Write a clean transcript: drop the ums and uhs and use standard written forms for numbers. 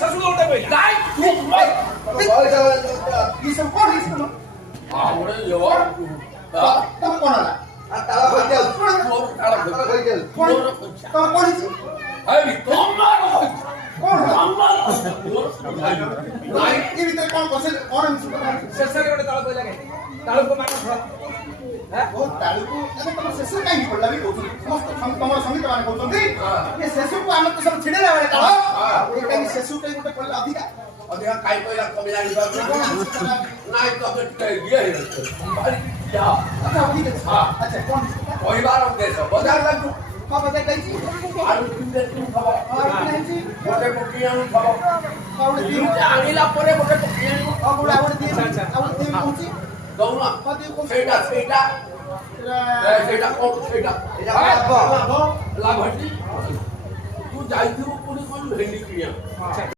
ଶାଶୁ ଗୋଟେ କହିଲା ନାଇଁ ये सब कौन है इसको आवडे येवा तब कौन आला ताला खोल दे मोर काळा ताला खोल दे कौन मोर कोणचा तब कौन है हाय कमाल कौन है कमाल मोर नहीं ये भीतर कौन कौन से कौन है इसको ଶେଷରେ ଗୋଟେ ତାଳ କହିଲା କାଇଁ ତାଳକୁ ମାନ ଫଳ वो तालु को अबे तुम सेसु काई नहीं पड़ला भी कहउछन समस्त तमर संगीत माने कहउछन ये सेसु को हम तो सब छिड़े लावे ताळ ये काई सेसु काई गोटे पड़ला अधिका ଅଧିକା ଖାଇ କହିଲା କମି ଜାଣିବା ନାଇଁ ତମେ ଟିକେ ଇଏ ହେଇଗଲ ଯା अच्छा ठीक है अच्छा कौन କହିବାର ଉଦ୍ଦେଶ୍ୟ ବଜାର ଲାଗୁ का बता गई थी ଆଳୁ କିଲେ ତୁ ଖବ और नहीं थी ଗୋଟେ ପକି ଆଣୁ ଖବ और दी ଆଣିଲା ପରେ ଗୋଟେ ପକି ଆଣୁ और बुला और दी और दी कौन सी ଦଉନା और दी कौन ସେଇଟା ସେଇଟା ସେଇଟା କଣ ସେଇଟା এটা লাভ ଲାଭଟି ତୁ ଯାଇଥିବୁ ପୁଣି କଣ ଭେଣ୍ଡି